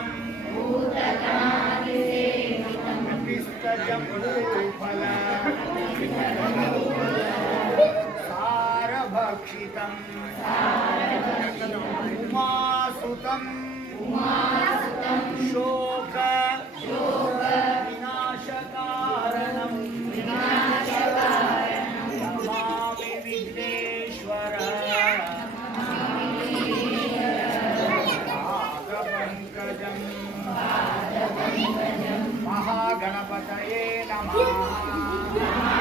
सेवितं पिष्टजम्बूफल सारभक्षितं महागणपतये नमः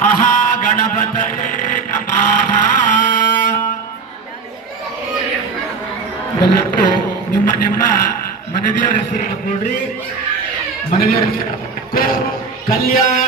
ಮಹಾಗಣಪತಯೇ ನಮಃ. ಎಲ್ಲರೂ ನಿಮ್ಮ ನಿಮ್ಮ ಮನೆದೇವರ ಹೆಸರು ಕೊಡ್ರಿ. ಮನೆದೇವರ ಹೆಸರು ಕಲ್ಯಾಣ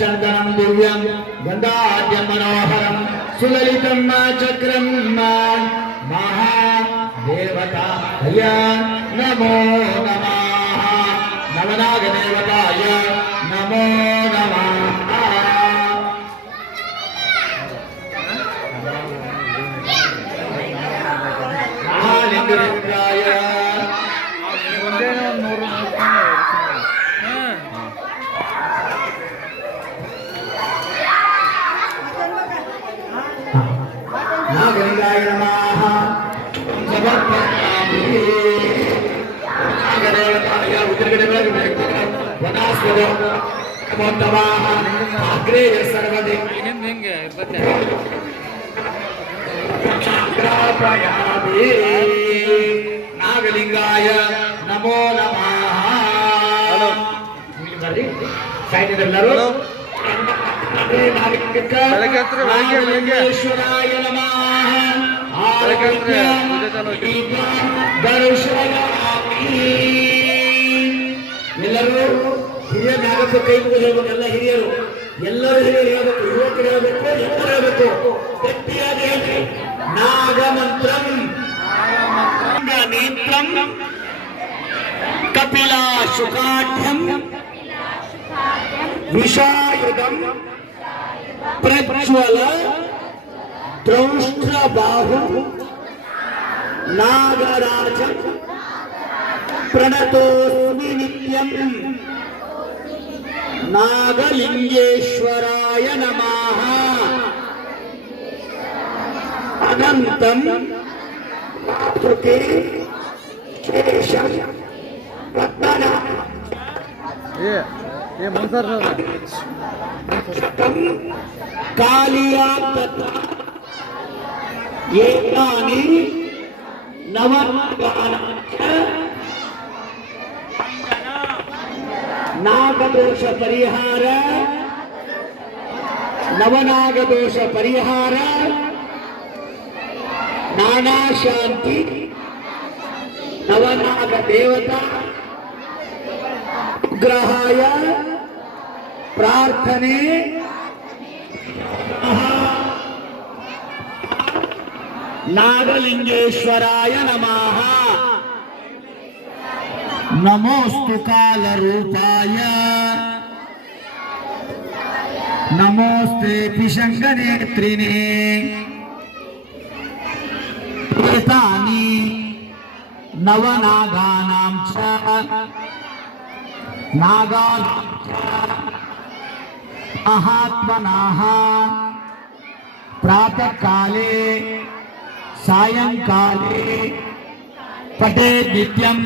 చందనం దివ్యం గంధాద్య మనోహరం సులలితం మా చక్రం మా మహా దేవతాయ నమో నమ నవనాగ దేవతాయ నమో ಬೆಳಗ್ಗೆ ಹತ್ರ ಬೆಳಗ್ಗೆ, ಬೆಳಗ್ಗೆ. ನಾಗಲಿಂಗೇಶ್ವರಾಯ ನಮಃ ಬೆಳಗ್ಗೆ ಹತ್ರ ಪೂಜೆ ಚಾಲು ಐತಿ. ದರ್ಶಯಾಮಿ ಎಲ್ಲರೂ ಹಿರಿಯ ನಾಗಪ್ಪ ಕೈ ಮುಗಿದು ಹೇಳ್ಬೇಕು ಎಲ್ಲ ಹಿರಿಯರು ಎಲ್ಲರೂ ಹಿರಿಯರು ಹೇಳ್ಬೇಕು ಯುವಕರು ಹೇಳ್ಬೇಕು ಎಲ್ಲರೂ ಹೇಳ್ಬೇಕು ಗಟ್ಟಿಯಾಗಿ ಹೇಳ್ರಿ ನಾಗಮಂತ್ರಂ ನೇತ್ರಂ ಕಪಿಲಾ ಶುಕಾಢ್ಯಂ ವಿಷಾಯುಧಂ प्रज्वल द्रोष्ट्र बाहु नागराज प्रणतोस्मि नागलिंगेश्वराय नागलिङ्गेश्वराय नमः। ये ये मंसर कालिया तथा नागदोष परिहार नवनागदोष परिहार नाना शांति नवनाग देवता ग्रहाय ప్రార్థనే. నాగలింగేశ్వరాయ నమా. నమోస్తు కాల రూపాయ నమోస్తే పిశంగ నేత్రిని ఏతాని నవనాగానాం చ నాగా महात्मनाः प्रातःकाले सायङ्काले पटे नित्यं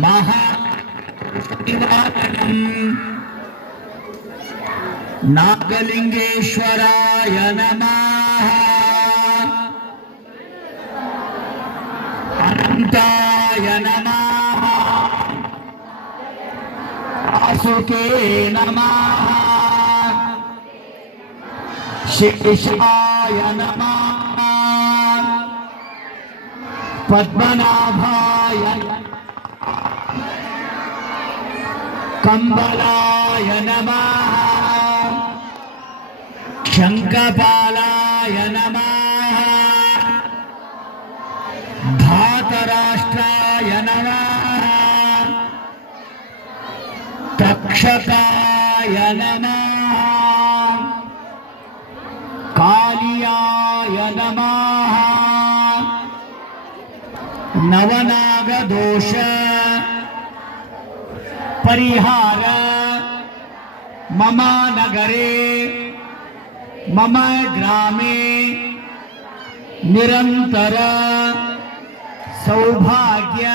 महा नागलिङ्गेश्वराय नमः। नमः। शेषाय नमः। पद्मनाभाय कम्बलाय नमः। शङ्खपालाय नमः। धातराष्ट्राय नमः। तक्षकाय नमः। नमः। नम नवनागदोष परिहार मम नगरे मम ग्रामे निरंतर सौभाग्य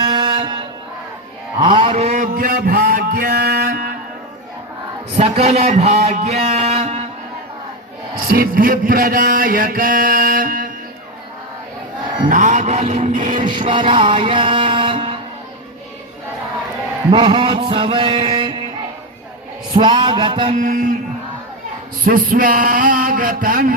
आरोग्य भाग्य सकल भाग्य సిద్ధిప్రదాయక నాగలింగేశ్వరాయ మహోత్సవే స్వాగతం సుస్వాగతం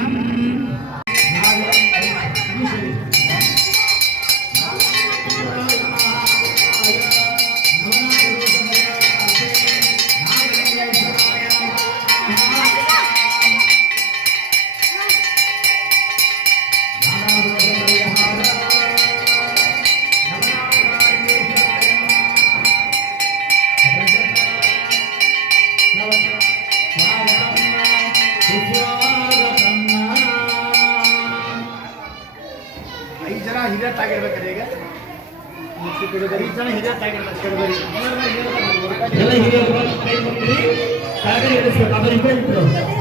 ಎಲ್ಲ ಹಿರಿಯರು ಕೈ ಮುಗಿರಿ ಕೆಳಗಡೆ ಇಳಿಸ್ಬೇಕು ಅದರ ಇಬ್ಬರು ನಾಗಲಿಂಗೇಶ್ವರಾಯ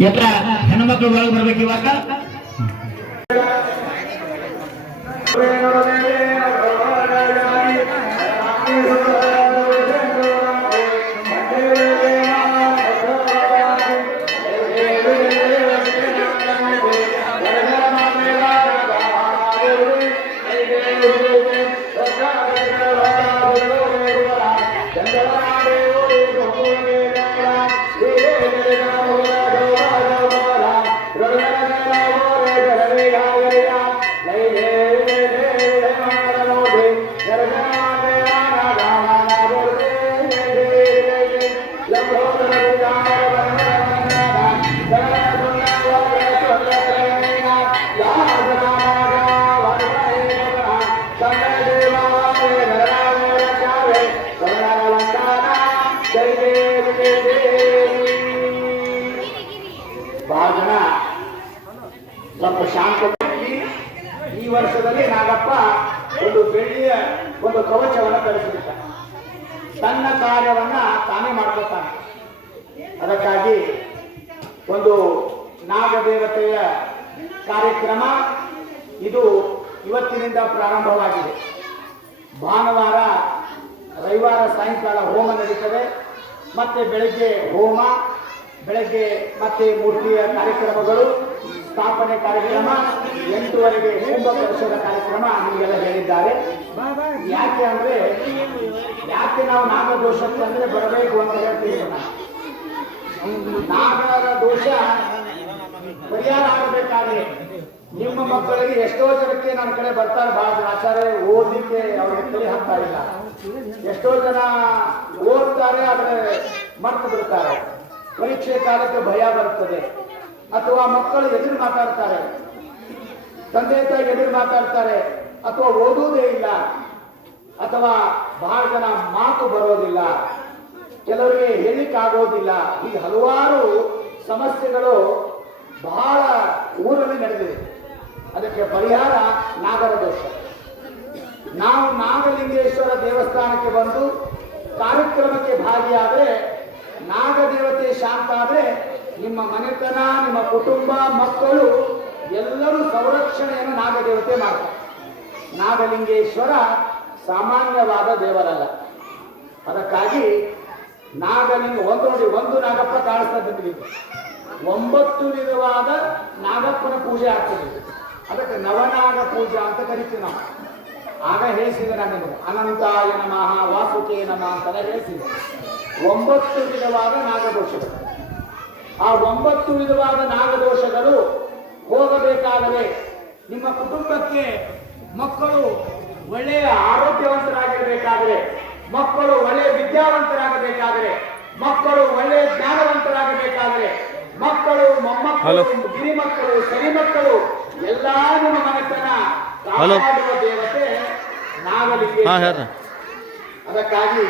ಎಲ್ಲ ಹೆಣ್ಮಕ್ಳು ಒಳಗೆ ಬರ್ಬೇಕು ಇವಾಗ ಿ ಬೆಳ್ಳಿಯ ಒಂದು ಕವಚವನ್ನು ಕಳಿಸಿಬಿಟ್ಟ ತನ್ನ ಕಾರ್ಯವನ್ನ ತಾನೇ ಮಾಡ್ಕೊತಾನೆ. ಅದಕ್ಕಾಗಿ ಒಂದು ನಾಗದೇವತೆಯ ಕಾರ್ಯಕ್ರಮ ಇದು ಇವತ್ತಿನಿಂದ ಪ್ರಾರಂಭವಾಗಿದೆ. ಭಾನುವಾರ, ರವಿವಾರ, ಸಾಯಂಕಾಲ ಹೋಮ ನಡೀತದೆ. ಮತ್ತೆ ಬೆಳಗ್ಗೆ ಹೋಮ, ಬೆಳಗ್ಗೆ ಮತ್ತೆ ಮೂರ್ತಿಯ ಕಾರ್ಯಕ್ರಮಗಳು, ಸ್ಥಾಪನೆ ಕಾರ್ಯಕ್ರಮ ಎಂಟುವರೆಗೆ ಕುಂಭ ಕಲಶದ ಕಾರ್ಯಕ್ರಮ ನಿಮಗೆಲ್ಲ ಹೇಳಿದ್ದಾರೆ. ಯಾಕೆ ಅಂದ್ರೆ, ಯಾಕೆ ನಾವು ನಾಗದೋಷಕ್ಕೆ ಅಂದ್ರೆ ಬರಬೇಕು ಅಂತ ಹೇಳ್ತೀವಿ. ನಾಗರ ದೋಷ ಪರಿಹಾರ ಆಗಬೇಕಾದ್ರೆ ನಿಮ್ಮ ಮಕ್ಕಳಿಗೆ ಎಷ್ಟೋ ಜನಕ್ಕೆ ನನ್ನ ಕಡೆ ಬರ್ತಾರೆ. ಬಹಳ ಆಚಾರ್ಯ, ಓದಲಿಕ್ಕೆ ಅವ್ರಿಗೆ ತಲೆ ಹಾಕ್ತಾ ಇಲ್ಲ. ಎಷ್ಟೋ ಜನ ಓದ್ತಾರೆ, ಆದರೆ ಮರ್ತು ಬಿಡ್ತಾರೆ. ಪರೀಕ್ಷೆ ಕಾಲಕ್ಕೆ ಭಯ ಬರುತ್ತದೆ. ಅಥವಾ ಮಕ್ಕಳು ಎದುರು ಮಾತಾಡ್ತಾರೆ. ತಂದೆ ತಾಯಿ ಎದುರು ಮಾತಾಡ್ತಾರೆ, ಅಥವಾ ಓದುವುದೇ ಇಲ್ಲ, ಅಥವಾ ಬಹಳ ಜನ ಮಾತು ಬರೋದಿಲ್ಲ, ಕೆಲವರಿಗೆ ಹೇಳಿಕ್ಕಾಗೋದಿಲ್ಲ ಈ ಹಲವಾರು ಸಮಸ್ಯೆಗಳು ಬಹಳ ಊರಲ್ಲಿ ನಡೆದಿದೆ. ಅದಕ್ಕೆ ಪರಿಹಾರ ನಾಗರ ದೋಷ ನಾವು ನಾಗಲಿಂಗೇಶ್ವರ ದೇವಸ್ಥಾನಕ್ಕೆ ಬಂದು ಕಾರ್ಯಕ್ರಮಕ್ಕೆ ಭಾಗಿಯಾದರೆ, ನಾಗದೇವತೆ ಶಾಂತ ಆದರೆ, ನಿಮ್ಮ ಮನೆತನ, ನಿಮ್ಮ ಕುಟುಂಬ, ಮಕ್ಕಳು ಎಲ್ಲರೂ ಸಂರಕ್ಷಣೆಯನ್ನು ನಾಗದೇವತೆ ಮಾಡ್ತಾರೆ. ನಾಗಲಿಂಗೇಶ್ವರ ಸಾಮಾನ್ಯವಾದ ದೇವರಲ್ಲ. ಅದಕ್ಕಾಗಿ ನಾಗಲಿಂಗ ಒಂದು ನೋಡಿ, ಒಂದು ನಾಗಪ್ಪ ಕಾಣಿಸ್ತಾ ನಿಮಗೆ. ಒಂಬತ್ತು ವಿಧವಾದ ನಾಗಪ್ಪನ ಪೂಜೆ ಆಗ್ತದೆ. ಅದಕ್ಕೆ ನವನಾಗ ಪೂಜೆ ಅಂತ ಕರಿತೀವಿ ನಾವು. ಆಗ ಹೇಳಿಸಿದೆ ನಾನು ಅನಂತಾಯ ನಮಃ, ವಾಸುಕೇ ನಮಃ ಅಂತೆಲ್ಲ ಹೇಳಿಸಿದೆ. ಒಂಬತ್ತು ವಿಧವಾದ ನಾಗದೋಷಗಳು. ಆ ಒಂಬತ್ತು ವಿಧವಾದ ನಾಗದೋಷಗಳು ಹೋಗಬೇಕಾದರೆ ನಿಮ್ಮ ಕುಟುಂಬಕ್ಕೆ ಮಕ್ಕಳು ಒಳ್ಳೆಯ ಆರೋಗ್ಯವಂತರಾಗಿರಬೇಕಾದರೆ ಮಕ್ಕಳು ಒಳ್ಳೆಯ ವಿದ್ಯಾವಂತರಾಗಬೇಕಾದರೆ ಮಕ್ಕಳು ಒಳ್ಳೆಯ ಜ್ಞಾನವಂತರಾಗಬೇಕಾದರೆ ಮಕ್ಕಳು ಮೊಮ್ಮಕ್ಕಳು ಗಿರಿ ಮಕ್ಕಳು ಸರಿ ಮಕ್ಕಳು ಎಲ್ಲಾ ನಿಮ್ಮ ಮನಸ್ಸನ್ನ ಕಾಪಾಡುವ ದೇವತೆ ನಾಗಲಿಂಗ ಅದಕ್ಕಾಗಿ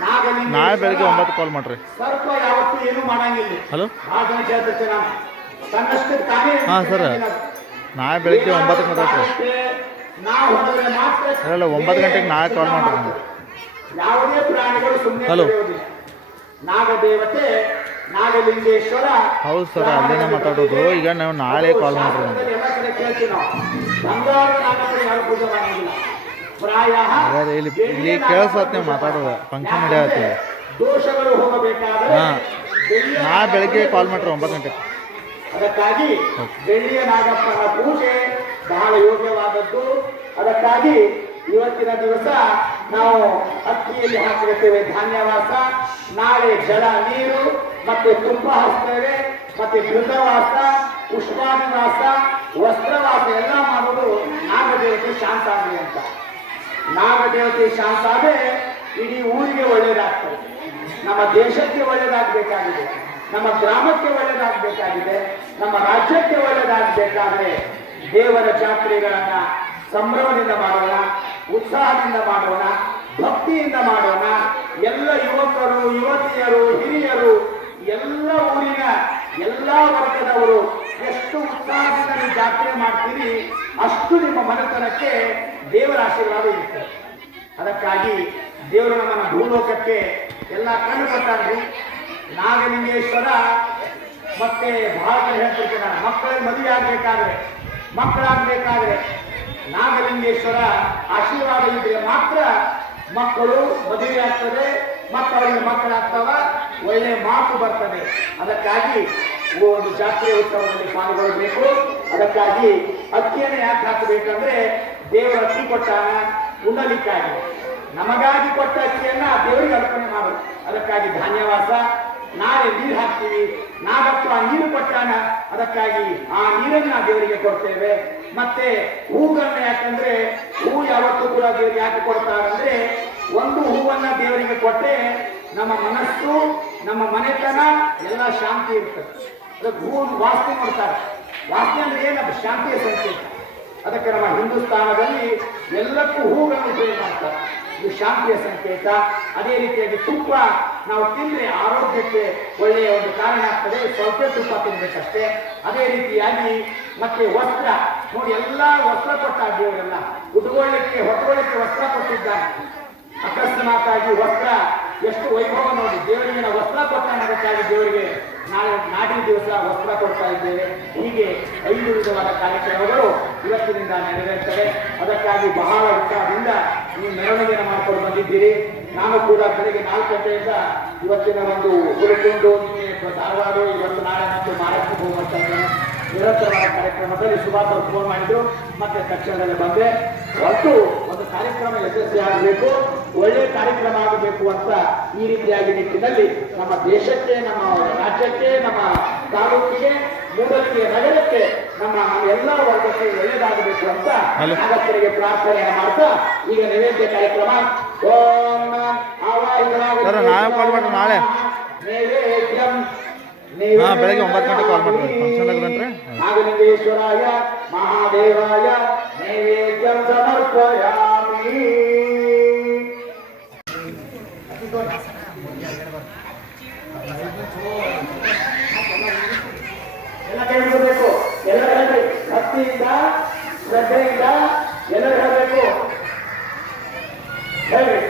ನಾಗಲಿಂಗ ನಾಳೆ ಬೆಳಗ್ಗೆ ಒಂಬತ್ತು ಕಾಲ್ ಮಾಡ್ರಿ. ಸರ್ಪ ಯಾವತ್ತೂ ಏನು ಮಾಡಂಗಿಲ್ಲ. ಹಲೋ. ಆ ನಾನು ತಾನೇ ಹಾ, ಸರ್. ನಾಳೆ ಬೆಳಗ್ಗೆ ಒಂಬತ್ತಕ್ಕೆ ಮಾತಾಡ್ರಿ. ಸರ್ ಅಲ್ಲ ಒಂಬತ್ತು ಗಂಟೆಗೆ ನಾಳೆ ಕಾಲ್ ಮಾಡ್ರಿ. ನಮ್ಗೆ. ಯಾವುದೇ ಪ್ರಾಣಿಗಳು ಸುಮ್ಮನೆ ಹಲೋ. ನಾಗದೇವತೆ ನಾಗಲಿಂಗೇಶ್ವರ ಹೌದು ಸರ್ ಅಲ್ಲಿಂದ ಮಾತಾಡೋದು. ಈಗ ನಾವು ನಾಳೆ ಕಾಲ್ ಮಾಡ್ರಿ ಅದೇ ಇಲ್ಲಿ ಇಲ್ಲಿ ಕೇಳಿಸತ್ ನೀವು ಮಾತಾಡೋದು. ಫಂಕ್ಷನ್ ನಡೆಯತ್ತೀವಿ ಹಾಂ. ನಾಳೆ ಬೆಳಗ್ಗೆ ಕಾಲ್ ಮಾಡ್ರಿ ಒಂಬತ್ತು ಗಂಟೆಗೆ. ಅದಕ್ಕಾಗಿ ಬೆಳ್ಳಿಯ ನಾಗಪ್ಪನ ಪೂಜೆ ಬಹಳ ಯೋಗ್ಯವಾದದ್ದು. ಅದಕ್ಕಾಗಿ ಇವತ್ತಿನ ದಿವಸ ನಾವು ಅಕ್ಕಿಯಲ್ಲಿ ಹಾಕಿರುತ್ತೇವೆ ಧಾನ್ಯವಾಸ ನಾಳೆ ಜಲ ನೀರು ಮತ್ತೆ ತುಂಬ ಹಾಕ್ತೇವೆ ಮತ್ತೆ ಘೃತವಾಸ ಪುಷ್ಪಾನಿವಾಸ ವಸ್ತ್ರವಾಸ ಎಲ್ಲ ಮಾಡೋದು ನಾಗದೇವತೆ ಶಾಂತ ಆಗಲಿ ಅಂತ. ನಾಗದೇವತೆ ಶಾಂತ ಆದರೆ ಇಡೀ ಊರಿಗೆ ಒಳ್ಳೆಯದಾಗ್ತದೆ. ನಮ್ಮ ದೇಶಕ್ಕೆ ಒಳ್ಳೆಯದಾಗಬೇಕಾಗಿದೆ. ನಮ್ಮ ಗ್ರಾಮಕ್ಕೆ ಒಳ್ಳೆಯದಾಗಬೇಕಾಗಿದೆ ನಮ್ಮ ರಾಜ್ಯಕ್ಕೆ ಒಳ್ಳೆಯದಾಗಬೇಕಾದ್ರೆ ದೇವರ ಜಾತ್ರೆಗಳನ್ನ ಸಂಭ್ರಮದಿಂದ ಮಾಡೋಣ, ಉತ್ಸಾಹದಿಂದ ಮಾಡೋಣ, ಭಕ್ತಿಯಿಂದ ಮಾಡೋಣ. ಎಲ್ಲ ಯುವಕರು, ಯುವತಿಯರು, ಹಿರಿಯರು, ಎಲ್ಲ ಊರಿನ ಎಲ್ಲ ವರ್ಗದವರು ಎಷ್ಟು ಉತ್ಸಾಹದಿಂದ ಜಾತ್ರೆ ಮಾಡ್ತೀರಿ, ಅಷ್ಟು ನಿಮ್ಮ ಮನೆತನಕ್ಕೆ ದೇವರ ಆಶೀರ್ವಾದ ಇರುತ್ತೆ. ಅದಕ್ಕಾಗಿ ದೇವರು ನಮ್ಮನ್ನ ಭೂಲೋಕಕ್ಕೆ ಎಲ್ಲ ಕಂಡು ನಾಗಲಿಂಗೇಶ್ವರ, ಮತ್ತೆ ಬಹಳ ಕಡೆ ಹೇಳ್ತಿರ್ತೀನಿ ನಾನು ಮಕ್ಕಳಿಗೆ ಮದುವೆ ಆಗ್ಬೇಕಾದ್ರೆ, ಮಕ್ಕಳಾಗ್ಬೇಕಾದ್ರೆ ನಾಗಲಿಂಗೇಶ್ವರ ಆಶೀರ್ವಾದ ಇದ್ರೆ ಮಾತ್ರ ಮಕ್ಕಳು ಮದುವೆ ಆಗ್ತದೆ ಮಕ್ಕಳಿಗೆ ಮಕ್ಕಳಾಗ್ತವ, ಒಳ್ಳೆ ಮಾತು ಬರ್ತದೆ. ಅದಕ್ಕಾಗಿ ಒಂದು ಜಾತ್ರೆ ಉತ್ಸವದಲ್ಲಿ ಪಾಲ್ಗೊಳ್ಳಬೇಕು. ಅದಕ್ಕಾಗಿ ಅಕ್ಕಿಯನ್ನು ಯಾಕೆ ಹಾಕಬೇಕಂದ್ರೆ ದೇವರ ಅಕ್ಕಿ ಕೊಟ್ಟ ಉಣ್ಣಲಿಕ್ಕಾಗಿ. ನಮಗಾಗಿ ಕೊಟ್ಟ ಅಕ್ಕಿಯನ್ನ ದೇವರಿಗೆ ಅರ್ಪಣೆ ಮಾಡಬೇಕು ಅದಕ್ಕಾಗಿ ಧಾನ್ಯವಾಸ ನಾಳೆ ನೀರು ಹಾಕ್ತೀವಿ. ನಾಗಪ್ಪ ನೀರು ಕೊಟ್ಟಾನ ಅದಕ್ಕಾಗಿ ಆ ನೀರನ್ನು ದೇವರಿಗೆ ಕೊಡ್ತೇವೆ. ಮತ್ತೆ ಹೂಗಳನ್ನ ಯಾಕಂದ್ರೆ ಹೂ ಯಾವತ್ತೂ ಕೂಡ ದೇವರಿಗೆ ಯಾಕೆ ಕೊಡ್ತಾರಂದ್ರೆ ಒಂದು ಹೂವನ್ನ ದೇವರಿಗೆ ಕೊಟ್ಟೆ ನಮ್ಮ ಮನಸ್ಸು, ನಮ್ಮ ಮನೆತನ, ಎಲ್ಲ ಶಾಂತಿ ಇರ್ತದೆ. ಅದಕ್ಕೆ ಹೂವನ್ನು ವಾಸನೆ ಕೊಡ್ತಾರೆ ವಾಸನೆ ಅಂದ್ರೆ ಏನು? ಶಾಂತಿಯ ಸಂಕೇತ. ಅದಕ್ಕೆ ನಮ್ಮ ಹಿಂದೂಸ್ತಾನದಲ್ಲಿ ಎಲ್ಲಕ್ಕೂ ಹೂಗಳನ್ನು ಉಪಯೋಗ ಮಾಡ್ತಾರೆ. ಇದು ಶಾಂತಿಯ ಸಂಕೇತ. ಅದೇ ರೀತಿಯಾಗಿ ತುಪ್ಪ ನಾವು ತಿಂದರೆ ಆರೋಗ್ಯಕ್ಕೆ ಒಳ್ಳೆಯ ಒಂದು ಕಾರಣ ಆಗ್ತದೆ ಸ್ವಲ್ಪ ತುಪ್ಪ ತಿನ್ಬೇಕಷ್ಟೇ. ಅದೇ ರೀತಿಯಾಗಿ ಮತ್ತೆ ವಸ್ತ್ರ, ನೋಡಿ ಎಲ್ಲ ವಸ್ತ್ರ ಕೊಟ್ಟ ದೇವರೆಲ್ಲ, ಉಟ್ಕೊಳ್ಳಿಕ್ಕೆ, ಹೊತ್ಕೊಳ್ಳಿಕ್ಕೆ ವಸ್ತ್ರ ಕೊಟ್ಟಿದ್ದಾನೆ ಅಕಸ್ಮಾತಾಗಿ ವಸ್ತ್ರ, ಎಷ್ಟು ವೈಭವ ನೋಡಿ, ದೇವರಿಗೆ ವಸ್ತ್ರ ಕೊಟ್ಟ ಅದಕ್ಕಾಗಿ ದೇವರಿಗೆ ನಾಳೆ, ನಾಡಿನ ದಿವಸ ವಸ್ತ್ರ ಕೊಡ್ತಾ ಇದ್ದೇವೆ. ಹೀಗೆ ಐದು ವಿಧವಾದ ಕಾರ್ಯಕ್ರಮಗಳು ಇವತ್ತಿನಿಂದ ನೆರವೇರ್ತವೆ. ಅದಕ್ಕಾಗಿ ಬಹಳ ಉತ್ಸಾಹದಿಂದ ನೀವು ಮೆರವಣಿಗೆಯನ್ನು ಮಾಡಿಕೊಂಡು ಬಂದಿದ್ದೀರಿ. ನಾನು ಕೂಡ ಬೆಳಿಗ್ಗೆ ನಾಲ್ಕು ಗಂಟೆಯಿಂದ ಇವತ್ತಿನ ಒಂದು ನಿನ್ನೆ ಧಾರವಾಡ ಇವತ್ತು ನಾಳೆ ಮತ್ತೆ ಮಹಾರಾಷ್ಟ್ರಕ್ಕೆ ಹೋಗುವಂತ ನಿರಂತರವಾದ ಕಾರ್ಯಕ್ರಮದಲ್ಲಿ ಸುಭಾಷ್ ಫೋನ್ ಮಾಡಿದ್ರು. ಮತ್ತೆ ತಕ್ಷಣದಲ್ಲಿ ಬಂದೆ. ಒಟ್ಟು ಒಂದು ಕಾರ್ಯಕ್ರಮ ಯಶಸ್ವಿ ಆಗಬೇಕು ಒಳ್ಳೆ ಕಾರ್ಯಕ್ರಮ ಆಗಬೇಕು ಅಂತ ಈ ರೀತಿಯಾಗಿ ನಿಟ್ಟಿನಲ್ಲಿ ನಮ್ಮ ದೇಶಕ್ಕೆ ನಮ್ಮ ರಾಜ್ಯಕ್ಕೆ ನಮ್ಮ ತಾಲೂಕಿಗೆ ಮೂಡಲಿಗೆ ನಗರಕ್ಕೆ ನಮ್ಮ ಎಲ್ಲ ವರ್ಗಕ್ಕೆ ಒಳ್ಳೆಯದಾಗಬೇಕು ಅಂತ ಅಗತ್ಯರಿಗೆ ಪ್ರಾರ್ಥನೆ ಮಾಡ್ತಾ ಈಗ ನೈವೇದ್ಯ ಕಾರ್ಯಕ್ರಮ. ಓಂ ಸರ್, ನಾಳೆ call ಮಾಡ್ರಿ, ನಾಳೆ. ನೈವೇದ್ಯಂ ಹಾ, ಬೆಳಗ್ಗೆ ಒಂಬತ್ತು ಗಂಟೆಗೆ call ಮಾಡ್ರಿ. function ಆಗದಂತ್ರಿ? ನಾಗಲಿಂಗೇಶ್ವರಾಯ ಮಹಾದೇವಾಯ ನೈವೇದ್ಯಂ ಸಮರ್ಪಯಾಮಿ ಎಲ್ಲ ಕೇಳಿಸ್ಕೋಬೇಕು ಎಲ್ಲ ಹೇಳ್ರಿ ಭಕ್ತಿಯಿಂದ ಶ್ರದ್ಧೆಯಿಂದ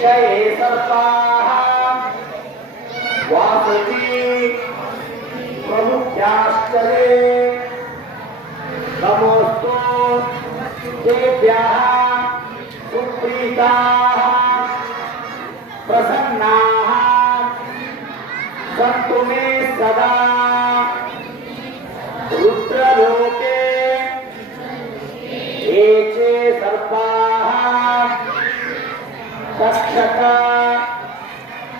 च ये सर्पाः वासुकी प्रमुख्याश्चरे नमोऽस्तु तेभ्यः सुप्रीताः प्रसन्नाः। सन्तु मे सदा। तक्षका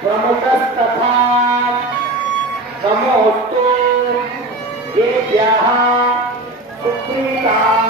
प्रमुखस्तथा नमोऽस्तु येभ्यः सुप्रीताः।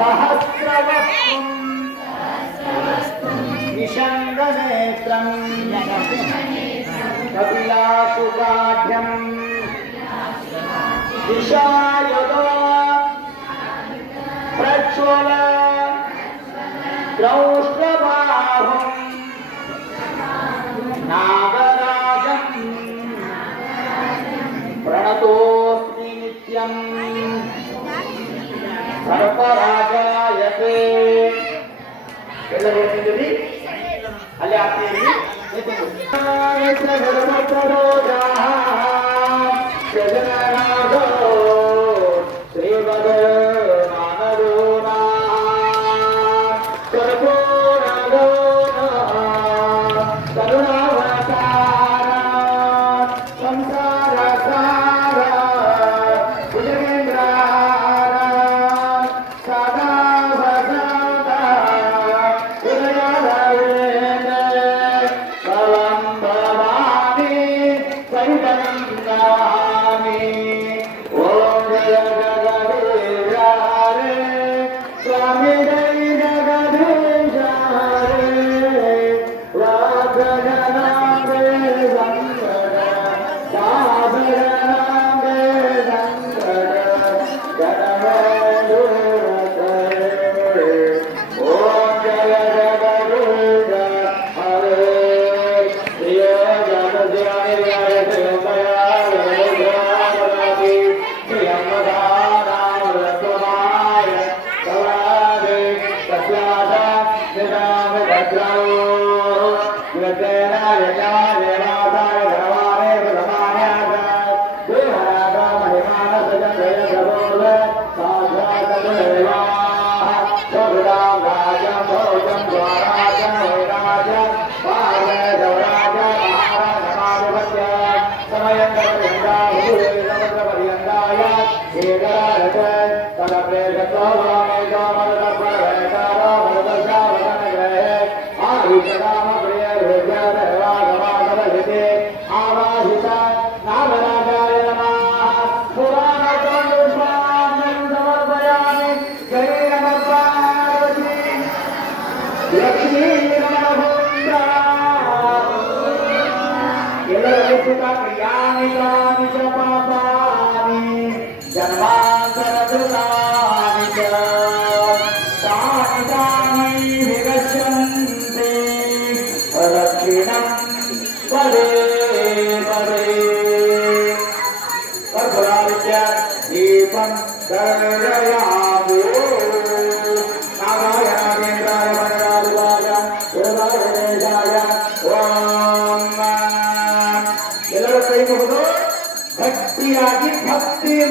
सहस्रवस्त्रं निषङ्गनेत्रं कपिलाशुकाढ्यं दिशायुतो प्रज्वल द्रौष्ट्रबाहुं नागराजं प्रणतोऽस्मि नित्यम् సర్వరాజాయతే. వెళ్ళబోతుంది ಅಲ್ಲಿ ಆತ್ಮೀಯ ನಿಂತು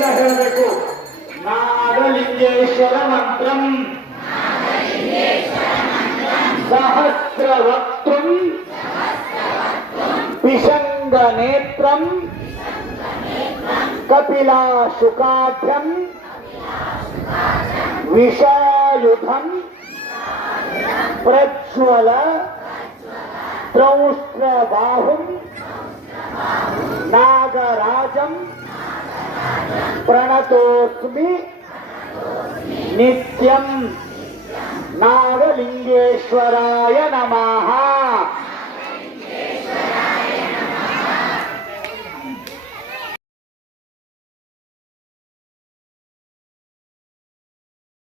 ఉదాహరణకు నాగలింగేశ్వర మంత్రం. సహస్రవక్త్రం. విషంగ నేత్రం కపిలాశుకాఠ్యం విషాయుధం ప్రజ్వల. त्रौष्ट्रबाहुं नागराजं ప్రణతోస్మి నిత్యం నాగలింగేశ్వరాయ నమ